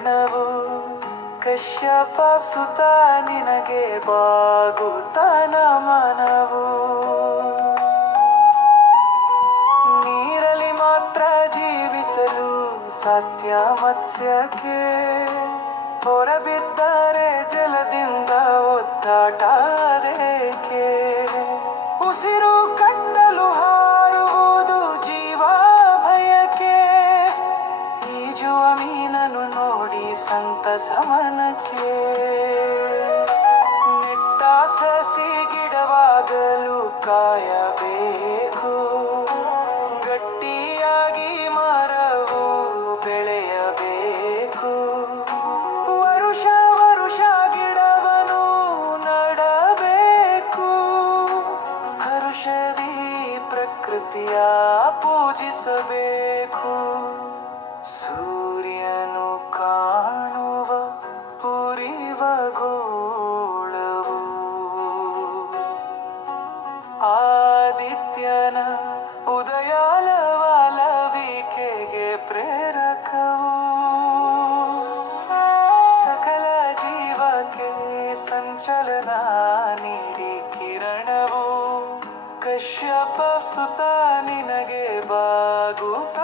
ಕಿರಣವು ಕಶ್ಯಪ ಸುತ ನಿನಗೆ ಬಾಗುತನ ಮನವು. ನೀರಲಿ ಮಾತ್ರ ಜೀವಿಸಲು ಸಾಧ್ಯ ಮತ್ಸ್ಯಕ್ಕೆ, ಹೊರಬಿದ್ದರೆ ಜಲದಿಂದ ಒದ್ದಾಟಾದೇಕೆ. ಉಸಿರು ಕಟ್ಟಲು ಹಾರುವುದು ಜೀವ ಭಯಕ್ಕೆ, ಈಜುವ ಮೀನನ್ನು ನೋಡಿ ಸಂತಸ ಮನಕ್ಕೆ. ನೆಟ್ಟ ಸಸಿ ಗಿಡವಾಗಲು ಕಾಯಬೇಕು, ಗಟ್ಟಿಯಾಗಿ ಮರವು ಬೆಳೆಯಬೇಕು. ವರುಷ ವರುಷ ಗಿಡವನ್ನು ನಡಬೇಕು, ಹರುಷದಿ ಪ್ರಕೃತಿಯ ಪೂಜಿಸಬೇಕು. ಸೂರ್ಯನು ಕಾಣುವ ಉರಿವ ಗೋಳವು, ಆದಿತ್ಯನ ಉದಯಾಲವಲವಿಕೆಗೆ ಪ್ರೇರಕವು. ಸಕಲ ಜೀವಕ್ಕೆ ಸಂಚಲನ ನೀಡಿ ಕಿರಣವು ಕಶ್ಯಪ ಸುತ ನಿನಗೆ ಬಾಗುತ್ತ